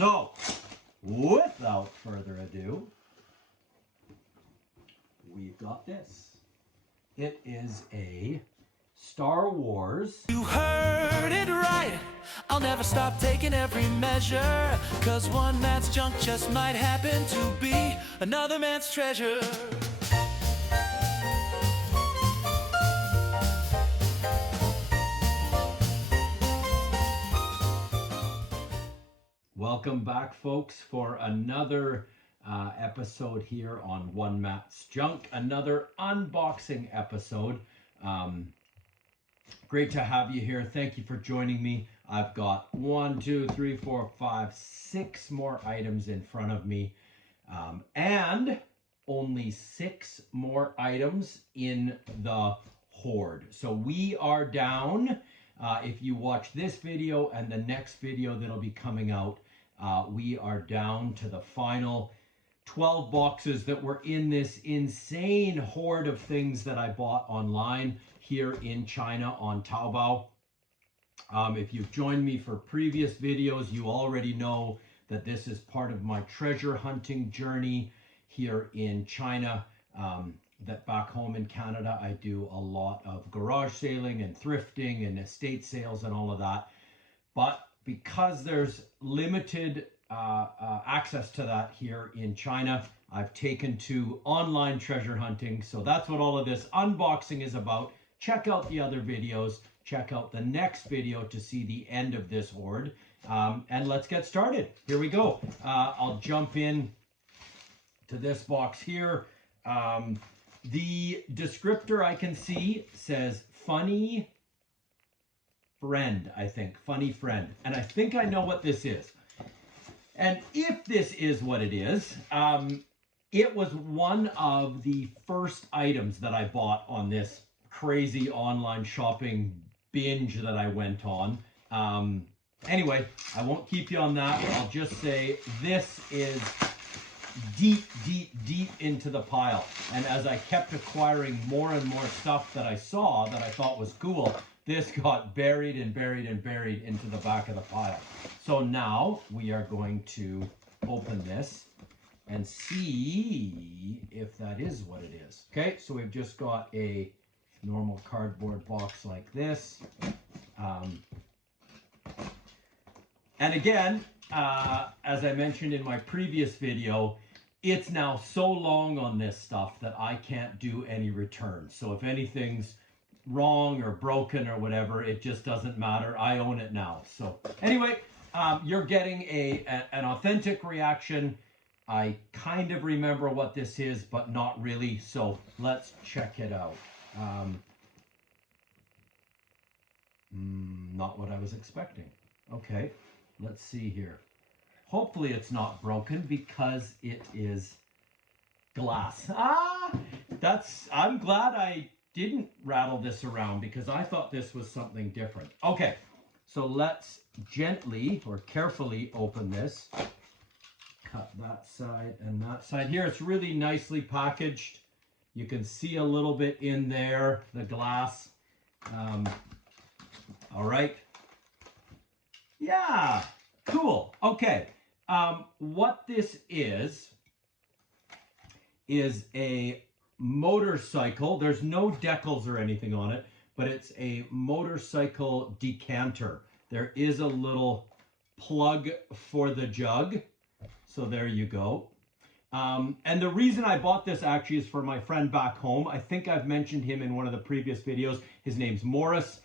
So, without further ado, we've got this. It is a Star Wars. You heard it right. I'll never stop taking every measure, 'cause one man's junk just might happen to be another man's treasure. Welcome back, folks, for another episode here on One Matt's Junk, another unboxing episode. Great to have you here. Thank you for joining me. I've got 1, 2, 3, 4, 5, 6 more items in front of me, and only 6 more items in the hoard. So we are down, if you watch this video and the next video that'll be coming out, we are down to the final 12 boxes that were in this insane hoard of things that I bought online here in China on Taobao. If you've joined me for previous videos, you already know that this is part of my treasure hunting journey here in China. That back home in Canada, I do a lot of garage sailing and thrifting and estate sales and all of that. But because there's limited access to that here in China, I've taken to online treasure hunting. So that's what all of this unboxing is about. Check out the other videos. Check out the next video to see the end of this hoard. And let's get started. Here we go. I'll jump in to this box here. The descriptor I can see says funny friend, I think. Funny friend. And I think I know what this is. And if this is what it is, it was one of the first items that I bought on this crazy online shopping binge that I went on. Anyway, I won't keep you on that. I'll just say this is deep, deep, deep into the pile. And as I kept acquiring more and more stuff that I saw that I thought was cool, this got buried and buried and buried into the back of the pile. So now we are going to open this and see if that is what it is. Okay, so we've just got a normal cardboard box like this. And again, as I mentioned in my previous video, it's now so long on this stuff that I can't do any returns. So if anything's wrong or broken or whatever, it just doesn't matter. I own it now. So anyway, you're getting an authentic reaction. I kind of remember what this is, but not really. So let's check it out. Not what I was expecting. Okay, let's see here. Hopefully it's not broken because it is glass. I'm glad I didn't rattle this around because I thought this was something different. Okay, so let's gently or carefully open this. Cut that side and that side. Here it's really nicely packaged. You can see a little bit in there, the glass. All right. Yeah, cool. Okay, what this is a motorcycle. There's no decals or anything on it, but it's a motorcycle decanter. There is a little plug for the jug. So there you go. And the reason I bought this actually is for my friend back home. I think I've mentioned him in one of the previous videos. His name's Morris.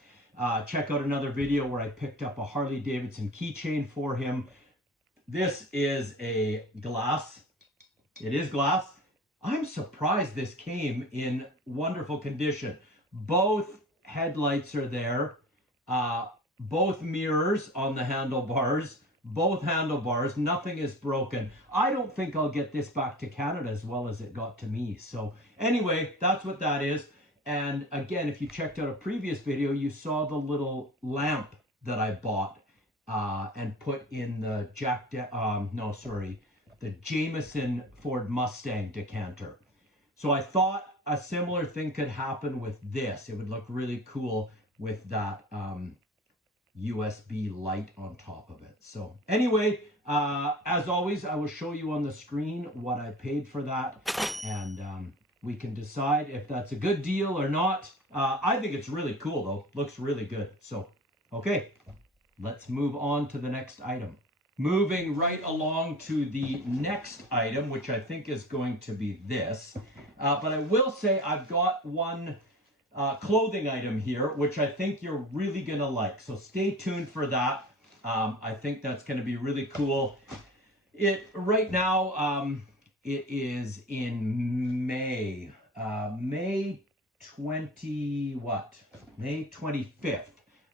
Check out another video where I picked up a Harley Davidson keychain for him. This is a glass. It is glass. I'm surprised this came in wonderful condition. Both headlights are there. Both mirrors on the handlebars. Both handlebars. Nothing is broken. I don't think I'll get this back to Canada as well as it got to me. So anyway, that's what that is. And again, if you checked out a previous video, you saw the little lamp that I bought and put in the the Jameson Ford Mustang decanter. So I thought a similar thing could happen with this. It would look really cool with that USB light on top of it. So anyway, as always, I will show you on the screen what I paid for that, and we can decide if that's a good deal or not. I think it's really cool though. Looks really good. So, okay, let's move on to the next item. Moving right along to the next item, which I think is going to be this. But I will say I've got one clothing item here, which I think you're really going to like. So stay tuned for that. I think that's going to be really cool. Right now, it is in May. May 25th.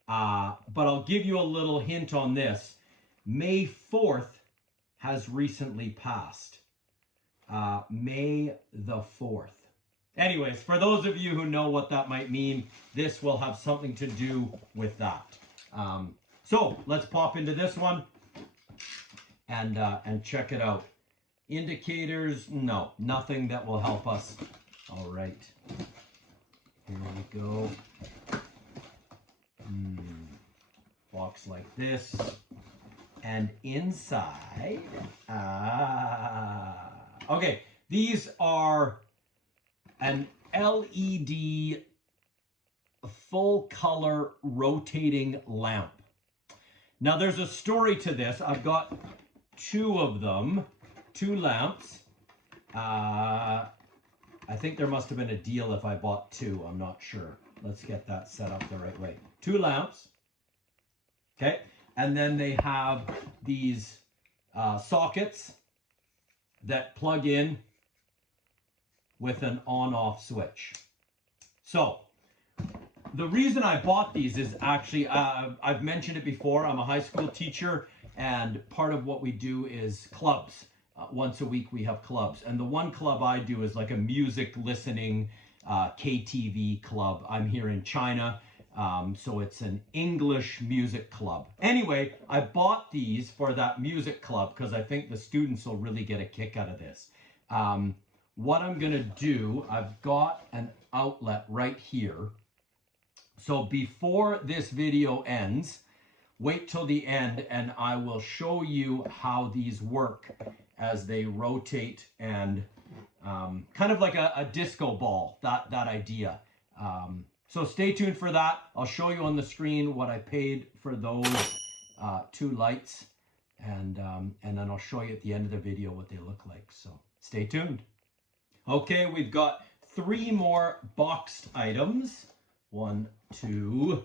But I'll give you a little hint on this. May 4th has recently passed. May the 4th. Anyways, for those of you who know what that might mean, this will have something to do with that. So let's pop into this one and check it out. Indicators, no, nothing that will help us. All right, here we go. Box like this, and inside, okay, these are an LED full color rotating lamp. Now there's a story to this. I've got two of them, two lamps. I think there must have been a deal if I bought two. I'm not sure. Let's get that set up the right way. Two lamps. Okay. And then they have these sockets that plug in with an on-off switch. So the reason I bought these is actually, I've mentioned it before, I'm a high school teacher, and part of what we do is clubs. Once a week we have clubs, and the one club I do is like a music listening KTV club. I'm here in China, so it's an English music club. Anyway, I bought these for that music club because I think the students will really get a kick out of this. What I'm gonna do, I've got an outlet right here. So before this video ends, wait till the end and I will show you how these work as they rotate, and kind of like a disco ball, that idea. So stay tuned for that. I'll show you on the screen what I paid for those two lights, and then I'll show you at the end of the video what they look like. So stay tuned. Okay, we've got three more boxed items. 1, 2,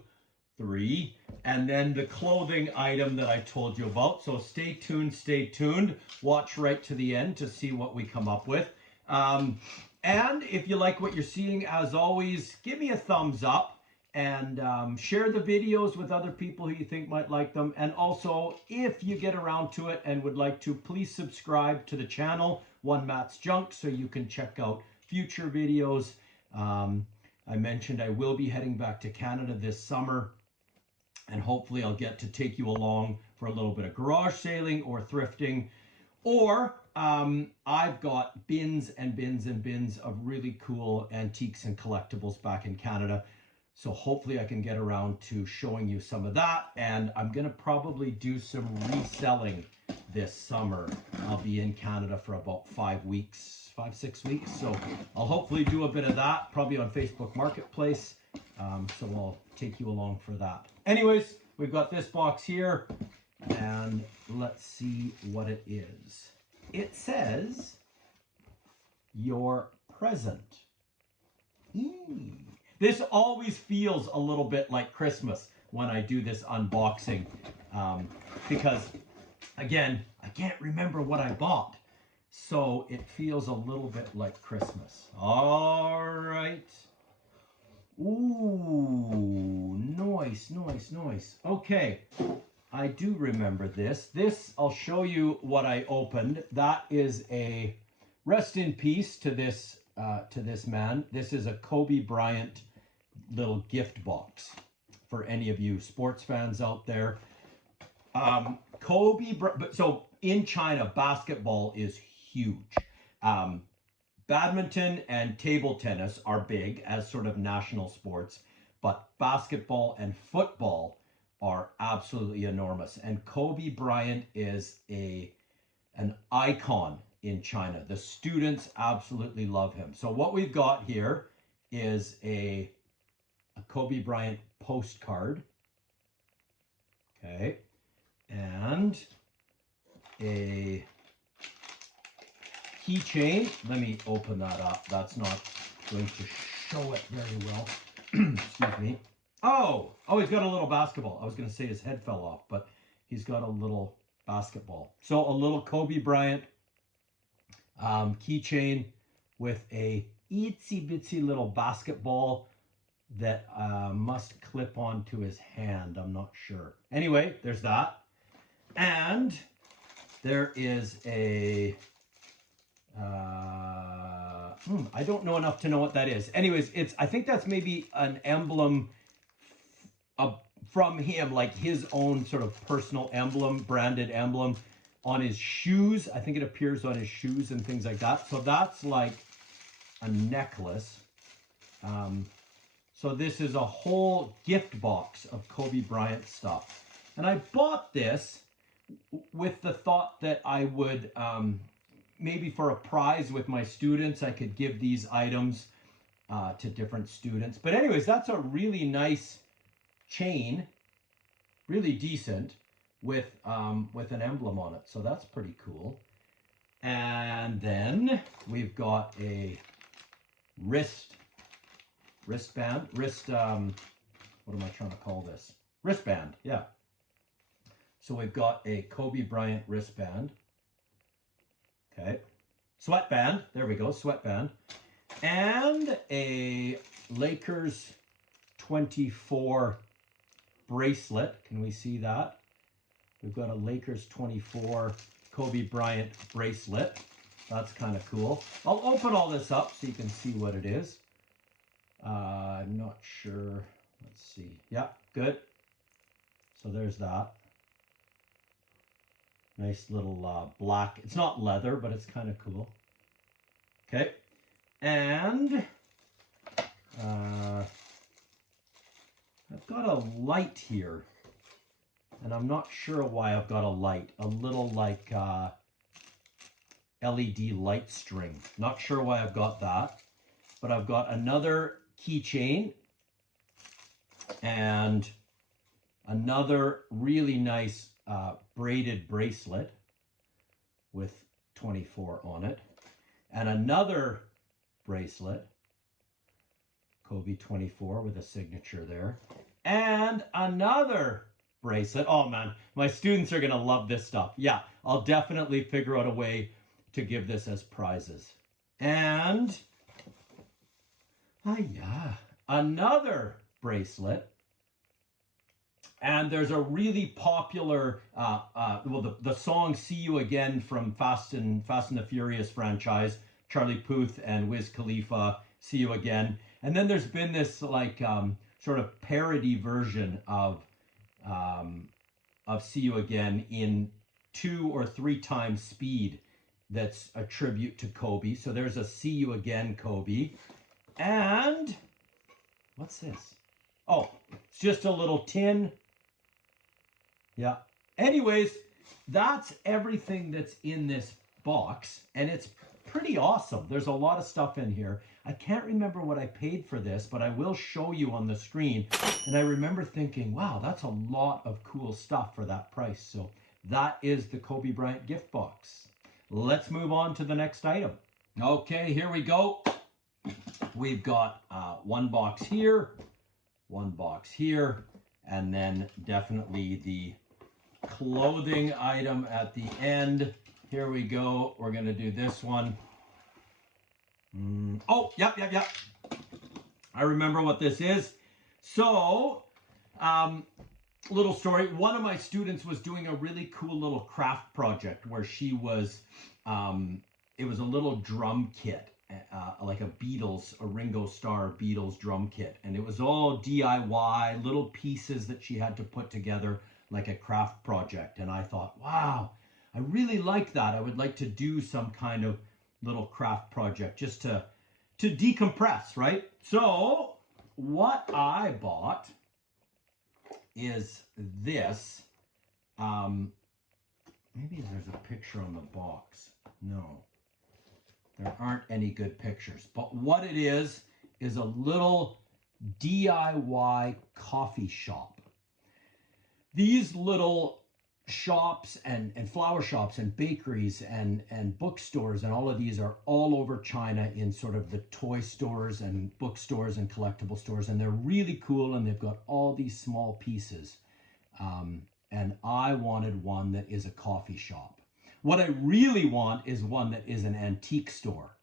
3, and then the clothing item that I told you about. So stay tuned, stay tuned. Watch right to the end to see what we come up with. And if you like what you're seeing, as always, give me a thumbs up and share the videos with other people who you think might like them. And also, if you get around to it and would like to, please subscribe to the channel, One Matt's Junk, so you can check out future videos. I mentioned I will be heading back to Canada this summer, and hopefully I'll get to take you along for a little bit of garage sailing or thrifting. Or I've got bins and bins and bins of really cool antiques and collectibles back in Canada. So hopefully I can get around to showing you some of that. And I'm going to probably do some reselling this summer. I'll be in Canada for about 5 weeks, 5-6 weeks. So I'll hopefully do a bit of that, probably on Facebook Marketplace. So I'll take you along for that. Anyways, we've got this box here, and let's see what it is. It says, your present. This always feels a little bit like Christmas when I do this unboxing, because, again, I can't remember what I bought. So it feels a little bit like Christmas. All right. Ooh, nice, nice, nice. Okay, I do remember this. This, I'll show you what I opened. That is a rest in peace to this man. This is a Kobe Bryant little gift box for any of you sports fans out there. So in China, basketball is huge. Badminton and table tennis are big as sort of national sports, but basketball and football are absolutely enormous. And Kobe Bryant is an icon in China. The students absolutely love him. So what we've got here is a Kobe Bryant postcard. Okay. And a keychain. Let me open that up. That's not going to show it very well. Excuse me. Oh, he's got a little basketball. I was going to say his head fell off, but he's got a little basketball. So a little Kobe Bryant keychain with a itsy bitsy little basketball that must clip onto his hand. I'm not sure. Anyway, there's that. And there is a, I don't know enough to know what that is. Anyways, I think that's maybe an emblem from him, like his own sort of personal emblem, branded emblem on his shoes. I think it appears on his shoes and things like that. So that's like a necklace. So this is a whole gift box of Kobe Bryant stuff. And I bought this with the thought that I would, maybe for a prize with my students, I could give these items to different students. But anyways, that's a really nice chain, really decent, with an emblem on it. So that's pretty cool. And then we've got a wristband, what am I trying to call this? Wristband, yeah. So we've got a Kobe Bryant wristband. Okay. Sweatband, there we go, sweatband. And a Lakers 24 bracelet. Can we see that? We've got a Lakers 24 Kobe Bryant bracelet. That's kind of cool. I'll open all this up so you can see what it is. I'm not sure. Let's see. Yeah, good. So there's that. Nice little black. It's not leather, but it's kind of cool. Okay. And I've got a light here. And I'm not sure why I've got a light. A little like LED light string. Not sure why I've got that. But I've got another keychain and another really nice braided bracelet with 24 on it, and another bracelet, Kobe 24 with a signature there, and another bracelet. Oh man, my students are gonna love this stuff. Yeah, I'll definitely figure out a way to give this as prizes. And another bracelet. And there's a really popular, the song "See You Again" from Fast and the Furious franchise, Charlie Puth and Wiz Khalifa, "See You Again." And then there's been this like sort of parody version of "See You Again" in 2 or 3 times speed. That's a tribute to Kobe. So there's a "See You Again" Kobe. And what's this? Oh, it's just a little tin. Yeah. Anyways, that's everything that's in this box, and it's pretty awesome. There's a lot of stuff in here. I can't remember what I paid for this, but I will show you on the screen. And I remember thinking, wow, that's a lot of cool stuff for that price. So that is the Kobe Bryant gift box. Let's move on to the next item. Okay, here we go. We've got one box here, one box here, and then definitely the clothing item at the end. Here we go. We're going to do this one. Oh, yep. I remember what this is. So, little story. One of my students was doing a really cool little craft project where she was, it was a little drum kit. Like a Ringo Starr Beatles drum kit. And it was all DIY, little pieces that she had to put together like a craft project. And I thought, wow, I really like that. I would like to do some kind of little craft project just to decompress, right? So what I bought is this. Maybe there's a picture on the box. No, there aren't any good pictures. But what it is a little DIY coffee shop. These little shops and flower shops and bakeries and bookstores and all of these are all over China in sort of the toy stores and bookstores and collectible stores, and they're really cool, and they've got all these small pieces. And I wanted one that is a coffee shop. What I really want is one that is an antique store,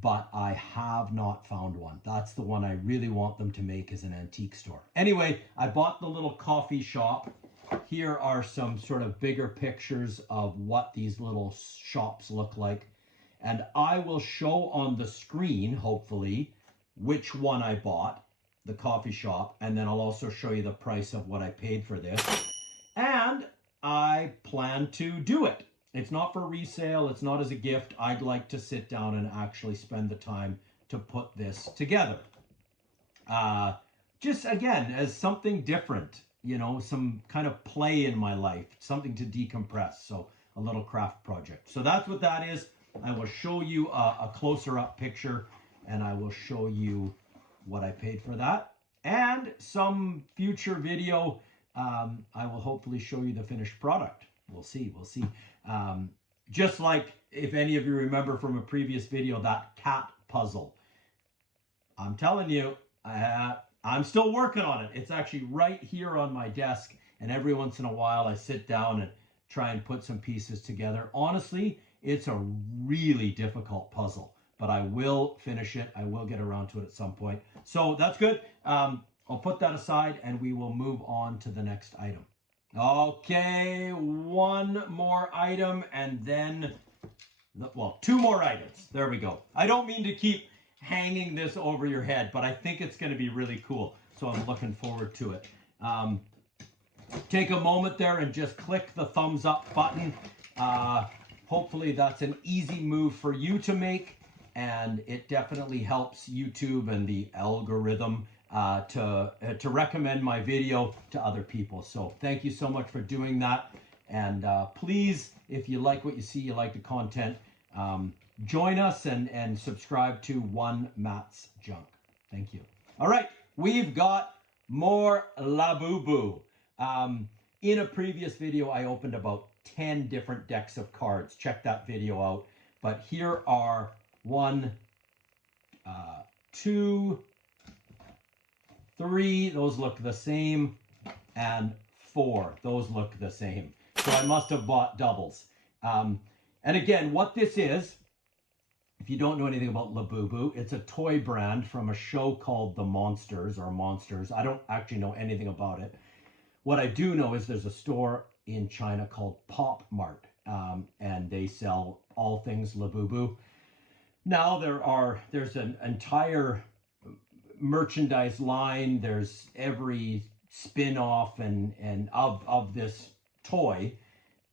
but I have not found one. That's the one I really want them to make, is an antique store. Anyway, I bought the little coffee shop. Here are some sort of bigger pictures of what these little shops look like. And I will show on the screen, hopefully, which one I bought, the coffee shop. And then I'll also show you the price of what I paid for this. And I plan to do it. It's not for resale. It's not as a gift. I'd like to sit down and actually spend the time to put this together. Just again, as something different, you know, some kind of play in my life, something to decompress. So a little craft project. So that's what that is. I will show you a closer up picture, and I will show you what I paid for that. And some future video, I will hopefully show you the finished product. We'll see. Just like if any of you remember from a previous video, that cat puzzle. I'm telling you, I'm still working on it. It's actually right here on my desk, and every once in a while I sit down and try and put some pieces together. Honestly, it's a really difficult puzzle, but I will finish it. I will get around to it at some point. So that's good. I'll put that aside, and we will move on to the next item. Okay, one more item, and then, well, two more items. There we go. I don't mean to keep hanging this over your head, but I think it's going to be really cool. So I'm looking forward to it. Take a moment there and just click the thumbs up button. Hopefully that's an easy move for you to make, and it definitely helps YouTube and the algorithm to recommend my video to other people. So thank you so much for doing that. And please, if you like what you see, you like the content, join us and subscribe to One Matt's Junk. Thank you. All right, we've got more Labubu. In a previous video, I opened about 10 different decks of cards. Check that video out. But here are 1, 2, 3, those look the same, and 4, those look the same. So I must have bought doubles. And again, what this is, if you don't know anything about Labubu, it's a toy brand from a show called The Monsters, or Monsters. I don't actually know anything about it. What I do know is there's a store in China called Pop Mart, and they sell all things Labubu. Now there's an entire merchandise line. There's every spin-off and of this toy,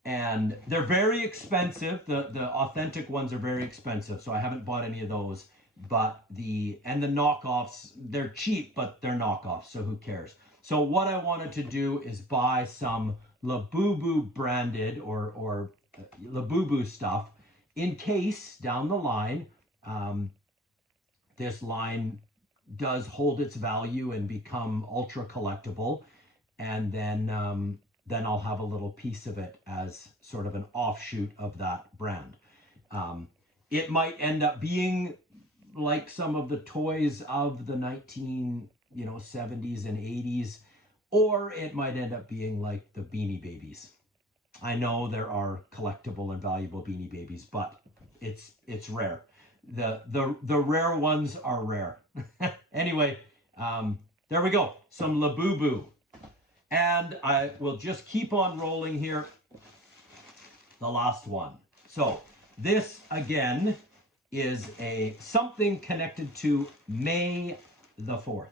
and they're very expensive. The authentic ones are very expensive, so I haven't bought any of those. But the knockoffs, they're cheap, but they're knockoffs, so who cares? So what I wanted to do is buy some Labubu branded or Labubu stuff, in case down the line this line does hold its value and become ultra collectible, and then I'll have a little piece of it as sort of an offshoot of that brand. It might end up being like some of the toys of the 70s and 80s, or it might end up being like the Beanie Babies. I know there are collectible and valuable Beanie Babies, but it's rare. The rare ones are rare. Anyway, there we go. Some Labubu. And I will just keep on rolling here. The last one. So this again is something connected to May the 4th.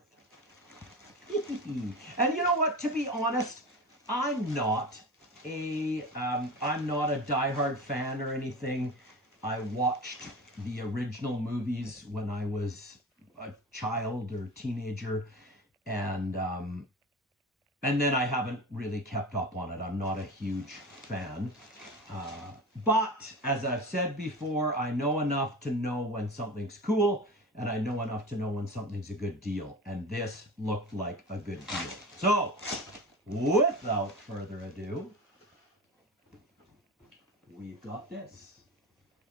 And you know what? To be honest, I'm not a diehard fan or anything. I watched the original movies when I was a child or teenager, and And then I haven't really kept up on it. I'm not a huge fan. But as I've said before, I know enough to know when something's cool, and I know enough to know when something's a good deal. And this looked like a good deal. So, without further ado, we've got this.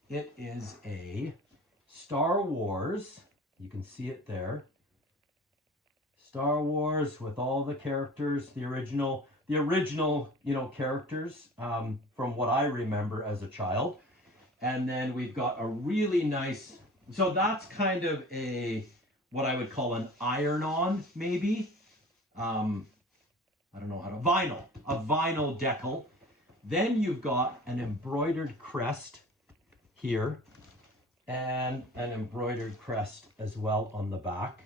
It is a Star Wars. You can see it there. Star Wars with all the characters, the original, characters from what I remember as a child. And then we've got a really nice, so that's kind of what I would call an iron-on, maybe. I don't know how to, a vinyl decal. Then you've got an embroidered crest here and an embroidered crest as well on the back.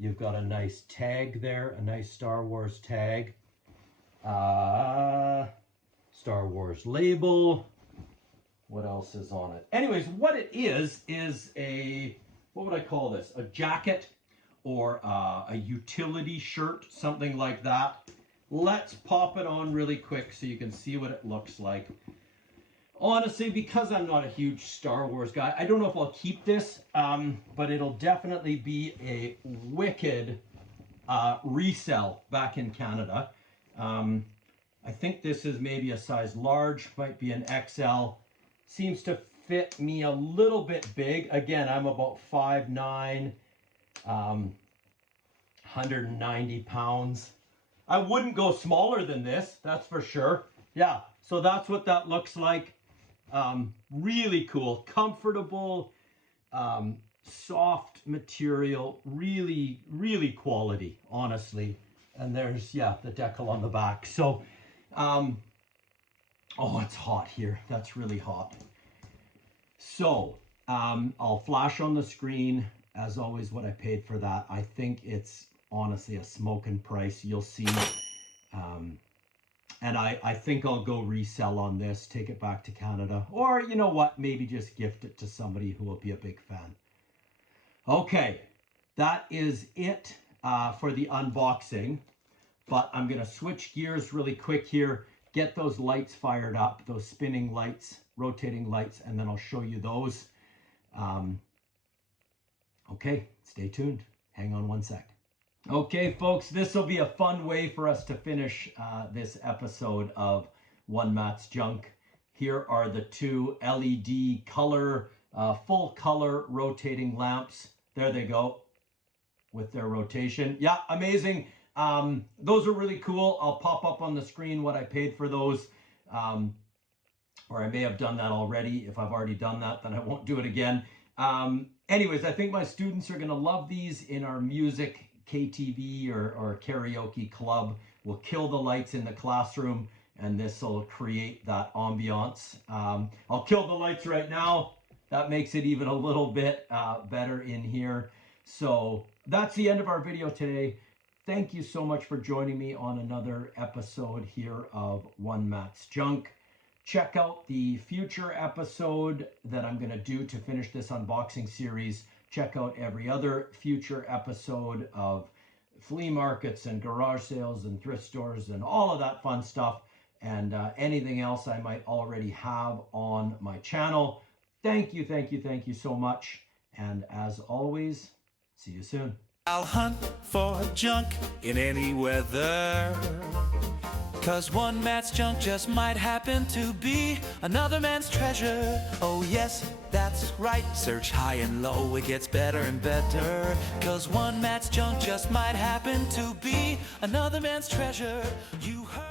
You've got a nice tag there, a nice Star Wars tag. Star Wars label. What else is on it? Anyways, what it is what would I call this? A jacket or a utility shirt, something like that. Let's pop it on really quick so you can see what it looks like. Honestly, because I'm not a huge Star Wars guy, I don't know if I'll keep this, but it'll definitely be a wicked resell back in Canada. I think this is maybe a size large, might be an XL. Seems to fit me a little bit big. Again, I'm about 5'9", 190 pounds. I wouldn't go smaller than this, that's for sure. Yeah, so that's what that looks like. Really cool, comfortable, soft material, really quality, honestly. And there's, yeah, the decal on the back. So, oh, it's hot here. That's really hot. So, I'll flash on the screen, as always, what I paid for that. I think it's honestly a smoking price. You'll see. And I think I'll go resell on this, take it back to Canada. Or, you know what, maybe just gift it to somebody who will be a big fan. Okay, that is it for the unboxing. But I'm going to switch gears really quick here, get those lights fired up, those spinning lights, rotating lights, and then I'll show you those. Okay, stay tuned. Hang on one sec. Okay, folks, this will be a fun way for us to finish this episode of One Matt's Junk. Here are the two LED color, full color rotating lamps. There they go with their rotation. Yeah, amazing. Those are really cool. I'll pop up on the screen what I paid for those. Or I may have done that already. If I've already done that, then I won't do it again. Anyways, I think my students are going to love these in our music KTV or karaoke club. We'll kill the lights in the classroom, and this will create that ambiance. I'll kill the lights right now. That makes it even a little bit better in here. So that's the end of our video today. Thank you so much for joining me on another episode here of One Matt's Junk. Check out the future episode that I'm going to do to finish this unboxing series. Check out every other future episode of flea markets and garage sales and thrift stores and all of that fun stuff, and anything else I might already have on my channel. Thank you so much. And as always, see you soon. I'll hunt for junk in any weather, 'cause one man's junk just might happen to be another man's treasure. Oh yes, that's right. Search high and low, it gets better and better, 'cause one man's junk just might happen to be another man's treasure. You heard